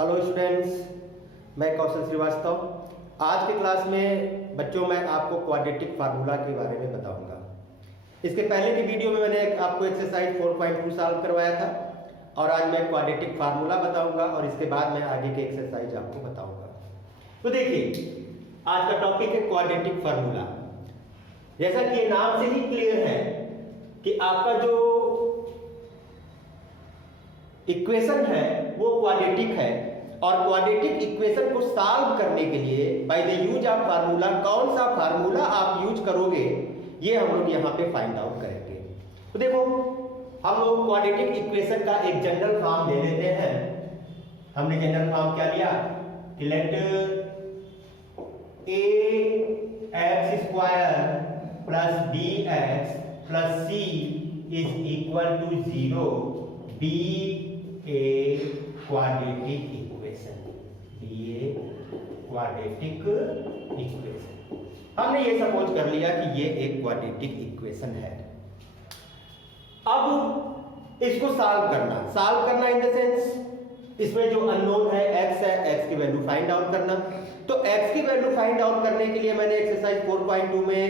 Hello students, मैं कौशल श्रीवास्तव। आज के क्लास में बच्चों मैं आपको क्वाड्रेटिक फार्मूला के बारे में बताऊंगा। इसके पहले की वीडियो में मैंने आपको एक्सरसाइज 4.2 सॉल्व करवाया था और आज मैं क्वाड्रेटिक फार्मूला बताऊंगा और इसके बाद मैं आगे के एक्सरसाइज आपको बताऊंगा। तो देखिए, आज का टॉपिक है क्वाड्रेटिक फार्मूला। जैसा कि नाम से ही क्लियर है कि आपका जो इक्वेशन है वो क्वाड्रेटिक है और क्वाड्रेटिक इक्वेशन को सॉल्व करने के लिए by the use of formula कौन सा फार्मूला आप यूज करोगे ये हम लोग यहाँ पे फाइंड आउट करेंगे। तो देखो, हम लोग क्वाड्रेटिक इक्वेशन का एक जनरल फॉर्म ले लेते हैं। हमने जनरल फॉर्म क्या लिया कि let ax square plus bx plus c is equal to 0 be a quadratic equation. हमने ये सपोज कर लिया कि ये एक क्वाड्रेटिक इक्वेशन है। अब इसको सॉल्व करना इन द सेंस इसमें जो अननोन है x है, x की वैल्यू फाइंड आउट करना। तो x की वैल्यू फाइंड आउट करने के लिए मैंने एक्सरसाइज 4.2 में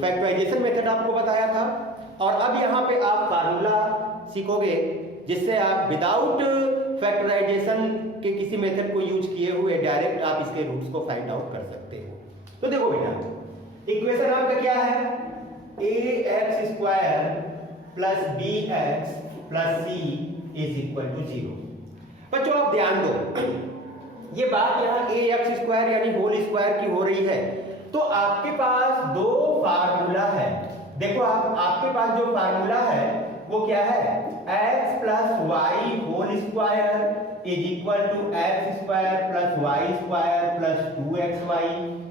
फैक्टराइजेशन मेथड आपको बताया था और अब यहाँ पे आप फार्मूला सीखोगे जिससे आप विदाउट फैक्टराइजेशन के किसी मेथड को यूज किए हुए डायरेक्ट आप इसके रूट्स को फाइंड आउट कर सकते हो। तो देखो बेटा, इक्वेशन आपका क्या है, ax square plus bx plus c is equal to 0। बच्चों आप ध्यान दो, ये बात यहाँ ax स्क्वायर यानी होल स्क्वायर की हो रही है। तो आपके पास दो फार्मूला है। देखो आपके पास जो फार्मूला है वो क्या है, x plus y whole square is equal to x square plus y square plus 2xy।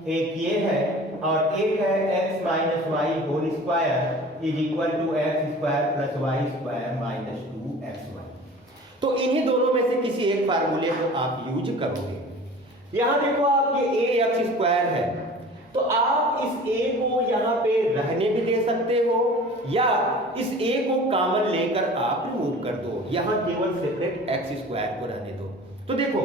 एक ये है और एक है x minus y whole square is equal to x square plus y square minus 2xy। तो इन्हीं दोनों में से किसी एक फार्मूले को आप यूज करोगे। यहां देखो, आप ये ax स्क्वायर है तो आप इस a को यहाँ पे रहने भी दे सकते हो या इस a को कॉमन लेकर आप रिमूव कर दो, यहाँ केवल सेपरेट x स्क्वायर को रहने दो। तो देखो,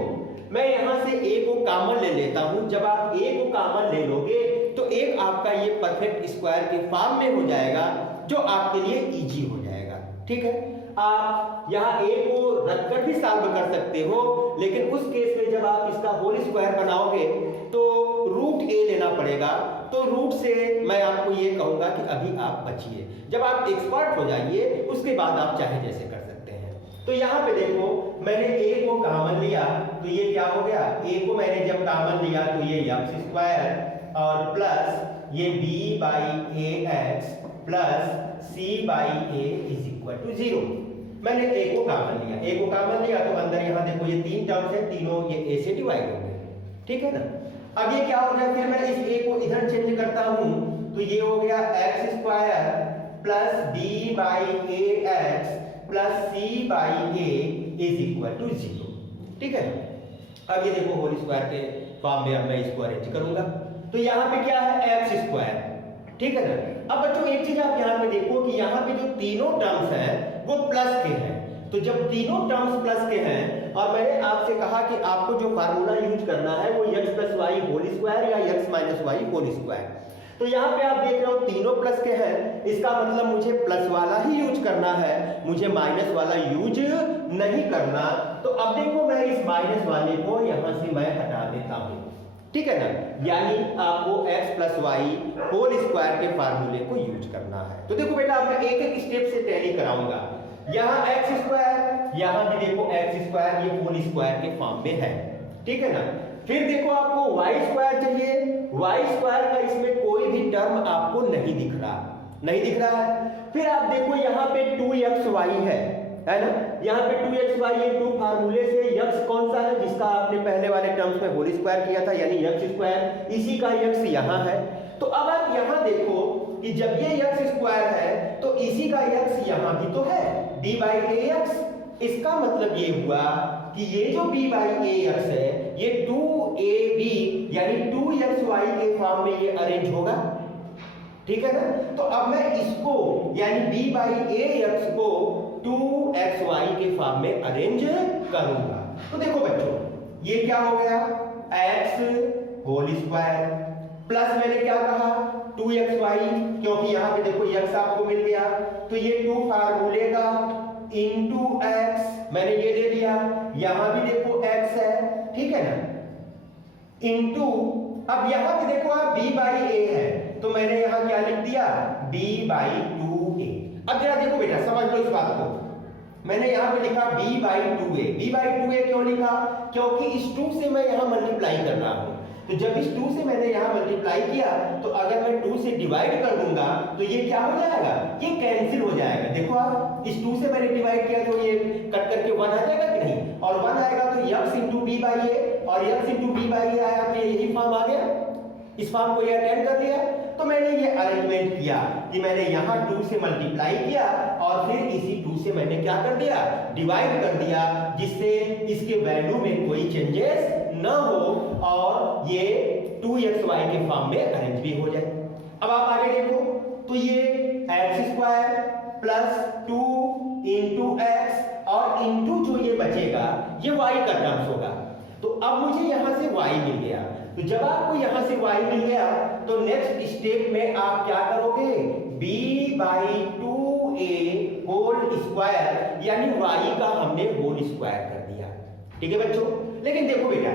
मैं यहाँ से a को कॉमन ले लेता हूँ। जब आप a को कॉमन ले लोगे तो एक आपका ये परफेक्ट स्क्वायर के फॉर्म में हो जाएगा जो आपके लिए इजी हो जाएगा। ठीक है, आप यहाँ a को रखकर भी सॉल्व कर सकते हो, लेकिन उस केस में जब आप इसका होल स्क्वायर बनाओगे तो रूट a लेना पड़ेगा। तो रूट से मैं आपको ये कहूंगा कि अभी आप बचिए, जब आप एक्सपर्ट हो जाइए उसके बाद आप चाहे जैसे कर सकते हैं। तो यहाँ पे देखो, मैंने a को कॉमन लिया तो ये क्या हो गया, a को मैंने जब कॉमन लिया तो ये x स्क्वायर और प्लस ये b by a x plus c by a is equal to 0। मैंने a को कॉमन लिया, तो अंदर यहाँ देखो ये तीन टर्म्स है, तीनों ये a से डिवाइड होंगे। ठीक है ना। अब ये क्या हो गया, फिर मैं इस a को इधर चेंज करता हूं तो ये हो गया x square plus b by a x plus c by a is equal to 0। ठीक है। अब ये देखो होल स्क्वायर के फॉर्म में अब मैं इसको अरेंज करूंगा तो यहाँ पे क्या है x स्क्वायर। ठीक है ना। अब बच्चों एक चीज आप यहाँ पे देखो कि यहाँ पे जो तीनों टर्म्स हैं वो प्लस के हैं। तो जब तीनों टर्म्स प्लस के हैं और मैंने आपसे कहा कि आपको जो फार्मूला यूज करना है वो x plus y whole square या x minus y whole square. तो यहाँ पे आप देख रहे हो तीनों प्लस के हैं, इसका मतलब मुझे प्लस वाला ही यूज करना है, मुझे माइनस वाला यूज नहीं करना। तो अब देखो, मैं इस माइनस वाले को यहाँ से मैं हटा देता हूँ। ठीक है ना, यानी आपको x plus y whole square के फार्मूले को यूज करना है। तो देखो बेटा, अब मैं एक एक स्टेप से टैली कराऊंगा। यहाँ x स्क्वायर, यहाँ भी देखो x स्क्वायर, ये होल स्क्वायर के फॉर्म में है। ठीक है ना। फिर देखो, आपको y स्क्वायर चाहिए, y स्क्वायर का इसमें कोई भी टर्म आपको नहीं दिख रहा है। फिर आप देखो यहाँ पे 2xy है ना, यहाँ पे 2xy, ये 2 फार्मूले से x कौन सा है जिसका आपने पहले वाले टर्म्स में होल स्क्वायर किया था, यानी x स्क्वायर, इसी का x यहाँ है। तो अब आप यहाँ देखो कि जब ये x स्क्वायर है तो इसी का x यहाँ भी तो है, b बाई ए एक्स। इसका मतलब ये हुआ कि ये जो b बाई ए एक्स है ये 2ab यानी 2xy के फॉर्म में ये अरेंज होगा। ठीक है ना। तो अब मैं इसको यानी b बाई ए एक्स को 2xy के फॉर्म में अरेंज करूंगा। तो देखो बच्चों, ये क्या हो गया, x होल स्क्वायर प्लस मैंने क्या कहा 2xy, क्योंकि यहां पे देखो x आपको मिल गया, तो ये 2 फार्मूले का इंटू x मैंने ये ले लिया, यहां भी देखो x है, ठीक है ना, इंटू अब यहां पे देखो आप b बाई a है, तो मैंने यहां क्या लिख दिया b बाई 2a। अब जरा देखो बेटा समझ लो इस बात को, मैंने यहां पे लिखा b by 2a। b by 2a क्यों लिखा, क्योंकि इस 2 से मैं यहां मल्टीप्लाई कर रहा हूं, तो जब इस 2 से मैंने यहां मल्टीप्लाई किया तो अगर मैं 2 से डिवाइड कर दूंगा तो ये क्या हो जाएगा, ये कैंसिल हो जाएगा। देखो आप इस 2 से मैंने डिवाइड किया तो ये कट करके 1 आ जाएगा कि नहीं, और 1 आएगा तो x इंटू बी बाई ए, और x इंटू बी बाई ए आया तो यही फॉर्म आ गया, इस फॉर्म को ये अटेंड कर लिया। तो मैंने ये अरेंजमेंट किया कि मैंने यहाँ 2 से मल्टीप्लाई किया और फिर इसी 2 से मैंने क्या कर दिया, डिवाइड कर दिया, जिससे इसके वैल्यू में कोई चेंजेस ना हो और ये 2xy के फॉर्म में अरेंज भी हो जाए। अब आप आगे देखो, तो ये x square plus 2 into x और इंटू जो ये बचेगा ये y का टर्म्स होगा। तो अब मुझे यहां से y मिल गया, तो जब आपको यहां से y मिल गया तो नेक्स्ट स्टेप में आप क्या करोगे, b by 2a whole square, यानी y का हमने होल स्क्वायर कर दिया, ठीक है बच्चों। लेकिन देखो बेटा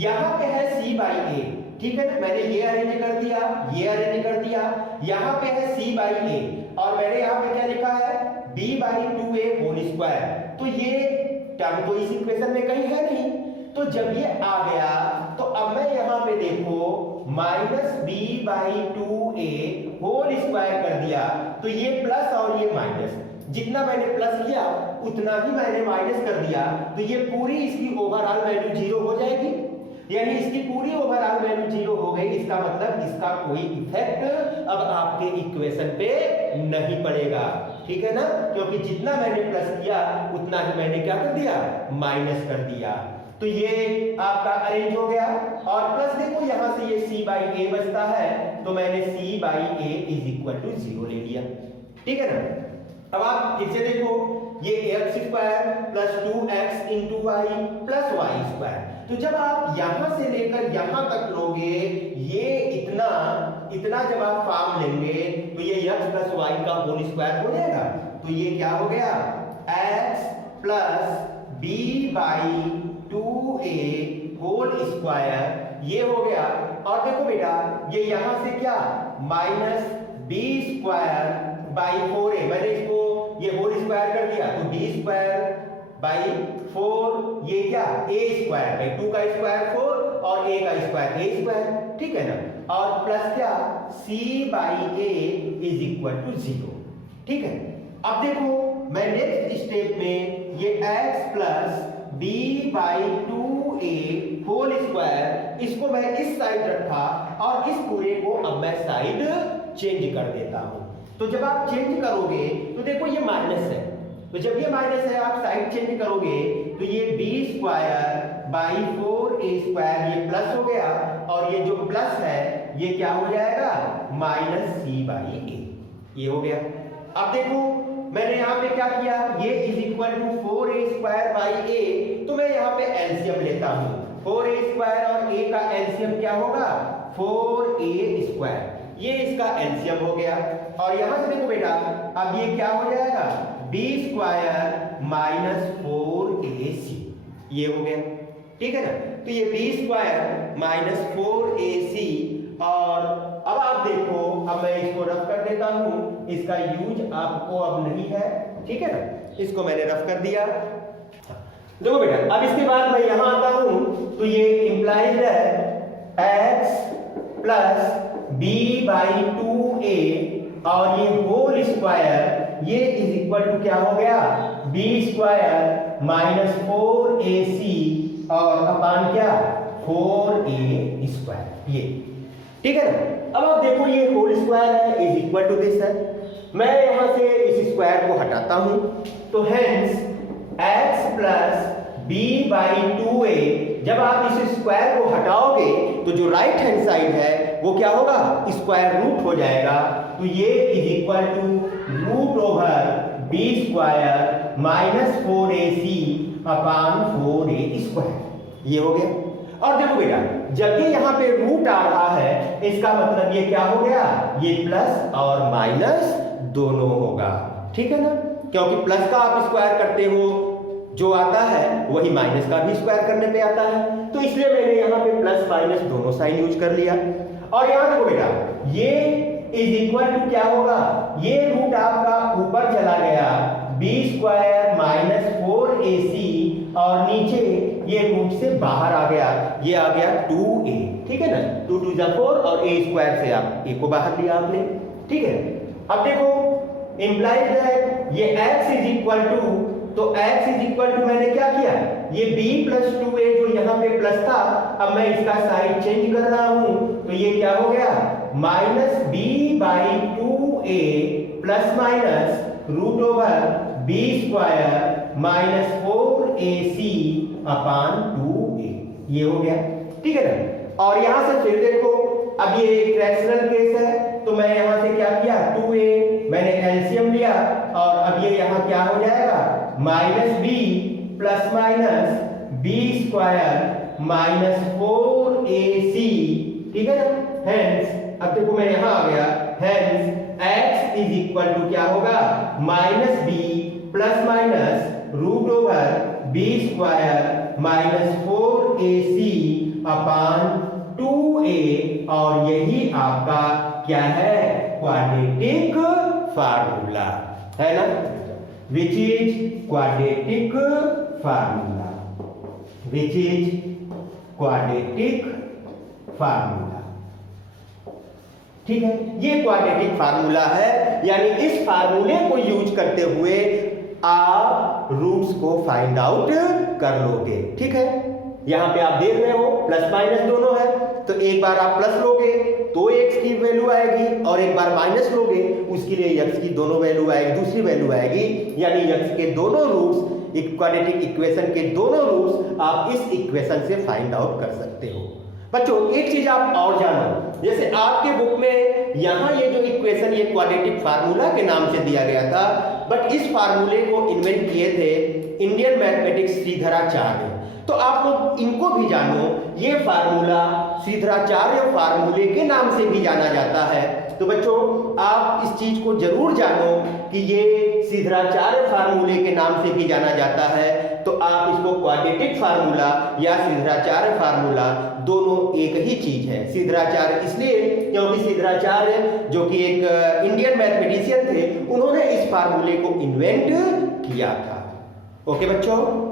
यहां पे है c बाई a, ठीक है, मैंने ये अरेंज कर दिया, ये अरेंज कर दिया, यहां पे है c बाई a और मैंने यहां पे क्या लिखा है b by 2a whole square, तो ये टर्म तो इस इक्वेशन में कहीं है नहीं, तो जब ये आ गया तो अब मैं यहां पे देखो minus b by 2a whole square कर दिया, तो ये प्लस और ये माइनस, जितना मैंने प्लस किया उतना ही मैंने माइनस कर दिया, तो ये पूरी इसकी ओवरऑल वैल्यू 0 हो जाएगी, यानी इसकी पूरी ओवरऑल वैल्यू 0 हो गई। इसका मतलब इसका कोई इफेक्ट अब आपके इक्वेशन पे नहीं पड़ेगा, ठीक है ना, क्योंकि जितना मैंने प्लस किया उतना ही मैंने क्या कर दिया, माइनस कर दिया। तो ये आपका अरेंज हो गया, और प्लस देखो यहां से ये c बाई a बचता है, तो मैंने c by a is equal to 0 ले लिया, ठीक है ना। अब आप फिर से देखो, ये x square plus 2x into y plus y square, तो जब आप यहां से लेकर यहां तक लोगे ये इतना इतना जब आप फॉर्म लेंगे तो ये x प्लस वाई का होल स्क्वायर हो जाएगा, तो ये क्या हो गया x plus b by 2a whole square, ये हो गया। और देखो बेटा ये यहां से क्या minus b square by 4a, मैंने इसको ये होल स्क्वायर कर दिया, तो b स्क्वायर बाई 4, ये क्या a स्क्वायर बाई 2 का स्क्वायर 4 और a का स्क्वायर a स्क्वायर, ठीक है ना, और प्लस क्या c by a is equal to 0, ठीक है। अब देखो मैं नेक्स्ट स्टेप में ये x plus b by 2a whole square, इसको मैं इस साइड रखा और इस पूरे को अब मैं साइड चेंज कर देता हूं। तो जब आप चेंज करोगे तो देखो ये माइनस है, तो जब ये माइनस है आप साइड चेंज करोगे तो ये b square by 4a square ये प्लस हो गया, और ये जो प्लस है ये क्या हो जाएगा माइनस c बाई a, ये हो गया। अब देखो मैंने यहाँ पे क्या किया, ये is equal to 4a square by a, तो मैं यहाँ पे एलसीएम लेता हूँ, 4a स्क्वायर और a का एलसीएम क्या होगा 4a स्क्वायर, ये इसका एलसीएम हो गया। और यहाँ से देखो बेटा अब ये क्या हो जाएगा b स्क्वायर माइनस 4ac, ये हो गया, ठीक है ना। तो ये b स्क्वायर माइनस 4ac, और अब आप देखो अब मैं इसको रफ कर देता हूं, इसका यूज आपको अब नहीं है, ठीक है ना, इसको मैंने रफ कर दिया। देखो बेटा अब इसके बाद मैं यहां आता हूं, तो ये इंप्लाइज है x plus b by 2a और ये होल स्क्वायर, ये इज इक्वल टू क्या हो गया b स्क्वायर माइनस 4ac और अपान क्या 4a स्क्वायर, ये ठीक है ना। अब आप देखो ये होल स्क्वायर है इज इक्वल टू दिस है, मैं यहां से इस स्क्वायर को हटाता हूं, तो hence x plus b by 2a, जब आप इस स्क्वायर को हटाओगे तो जो राइट हैंड साइड है वो क्या होगा स्क्वायर रूट हो जाएगा, तो ये is equal to root over b square minus 4ac upon 4a²। ये हो गया। और देखो बेटा, जब ये यहाँ पे रूट आ रहा है इसका मतलब ये क्या हो गया, ये प्लस और माइनस दोनों होगा, ठीक है ना, क्योंकि प्लस का आप स्क्वायर करते हो जो आता है वही माइनस का भी स्क्वायर करने पे आता है, तो इसलिए मैंने यहाँ पे प्लस माइनस दोनों साइन यूज कर लिया। और यहाँ देखो बेटा, ये इज इक्वल टू क्या होगा, ये रूट आपका ऊपर चला गया बी स्क्वायर माइनस 4ac और नीचे ये रूट से बाहर आ गया, ये आ गया 2a, ठीक है ना, 2 2 जा 4 और a स्क्वायर से आप a को बाहर लिया आपने, ठीक है। अब देखो इंप्लाइड है ये x इज इक्वल टू, तो x इज इक्वल टू मैंने क्या किया, ये b प्लस 2a जो यहाँ पे प्लस था, अब मैं इसका साइड चेंज कर रहा हूं, तो ये क्या हो गया minus b by 2a plus minus root over b square minus 4ac upon 2a, ये हो गया, ठीक है ना। और यहां से फिर देखो, अब ये एक फ्रैक्शनल केस है, तो मैं यहां से क्या किया 2a मैंने एलसीएम लिया और अब ये यहां क्या हो जाएगा minus b plus minus b square minus 4ac, ठीक है ना। हेंस अब देखो मैं यहां आ गया, hence x is equal to क्या होगा minus b plus minus root over b square minus 4ac upon 2a, और यही आपका क्या है क्वाड्रेटिक फार्मूला है ना, which is quadratic formula, which is quadratic formula, ठीक है। ये क्वाड्रेटिक फार्मूला है, यानी इस फार्मूले को यूज करते हुए आप रूट्स को फाइंड आउट कर लोगे, ठीक है। यहां पे आप देख रहे हो प्लस माइनस दोनों है, तो एक बार आप प्लस लोगे तो x की वैल्यू आएगी और एक बार माइनस लोगे उसके लिए x की दोनों वैल्यू आएगी, दूसरी वैल्यू आएगी, यानी x के दोनों रूट्स, क्वाड्रेटिक इक्वेशन के दोनों रूट्स आप इस इक्वेशन से फाइंड आउट कर सकते हो। बच्चों एक चीज आप और जानो, जैसे आपके बुक में यहाँ ये जो इक्वेशन ये क्वाड्रेटिक फार्मूला के नाम से दिया गया था, बट इस फार्मूले को इन्वेंट किए थे इंडियन मैथमेटिक्स श्रीधराचार्य, तो आप लोग इनको भी जानो, ये फार्मूला श्रीधराचार्य फार्मूले के नाम से भी जाना जाता है। तो बच्चों आप इस चीज को जरूर जानो कि ये श्रीधराचार्य फार्मूले के नाम से भी जाना जाता है, तो आप इसको क्वाड्रेटिक फार्मूला या श्रीधराचार्य फार्मूला दोनों एक ही चीज है। श्रीधराचार्य इसलिए क्योंकि श्रीधराचार्य जो कि एक इंडियन मैथमेटिशियन थे, उन्होंने इस फार्मूले को इन्वेंट किया था। ओके बच्चों।